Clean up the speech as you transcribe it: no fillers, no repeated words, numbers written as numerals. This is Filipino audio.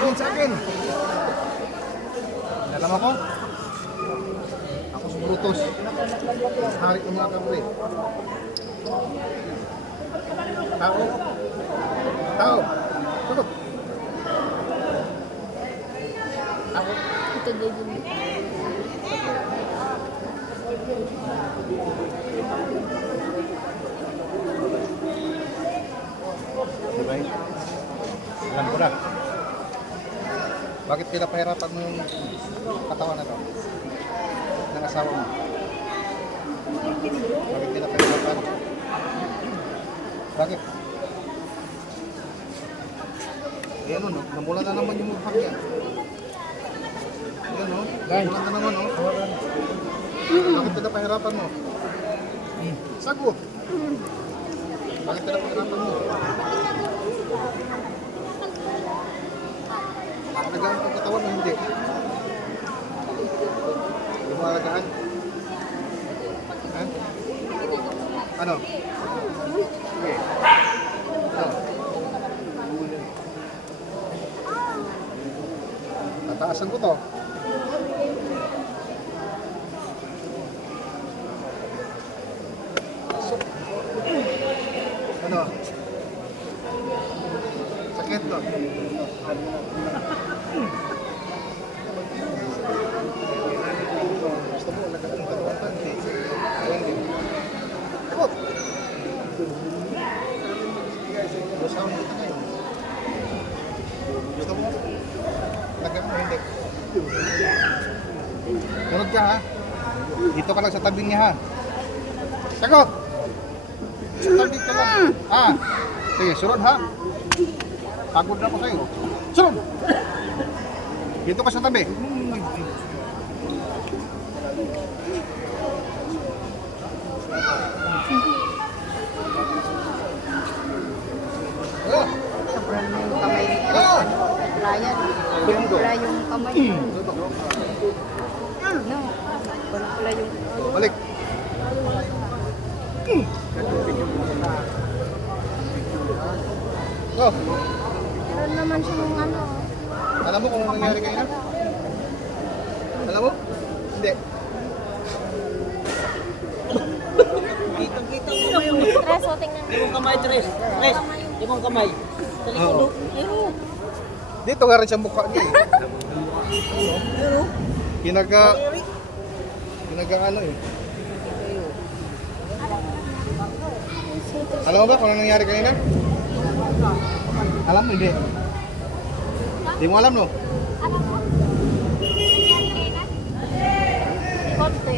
Tingin sa akin. Alam ako? Ako si Brutus. Hari ng mga kapre. Tao. Tao. Sagot. Ako. Ito din. Diba? Alam ko na. Bakit pinapahirapan mo yung katawan na to? Ng asawa mo? Bakit pinapahirapan? Bakit? Eh ano, no? Namula na naman yung mukha niya. Ayan, no? Namula na naman, no? Bakit pinapahirapan mo? Sagot! Bakit pinapahirapan mo? Alagaan ang katawan o hindi? Hindi mo alagaan? Ha? Ano? Sige. Ano? Tataasan ko to. Pasok. Ano? Sakit to. Gusto mo, alagaan ang katawan to. Hindi. Ayan din. Sakot! Gusto mo ito ngayon. Gusto mo? Alagaan mo, hindi. Sunod ka ha. Dito ka lang sa tabi niya ha. Sagot! Sa tabi ka lang. Ha? Sige, sunod ha. Pagod na ako sa'yo. Sunod! Dito ka sa tabi. Oh! Sobrang na yung kamay ni Oh! Ryan. Wala yung kamay. No. Wala yung... Balik. Oh! Meron naman siyang ano. Alam mo kung nangyari kayo na? Alam mo? Hindi. Kita mo yung Tres, o tingnan. limang kamay, Tres. Tres, limang kamay. Sa likod, Oo. ayun. Dito nga rin siya mukha niya eh. Ayun. Kinaga ano eh. Alam mo ba kung ano nangyari kayo na? Alam mo hindi? Hindi mo alam no? Konti.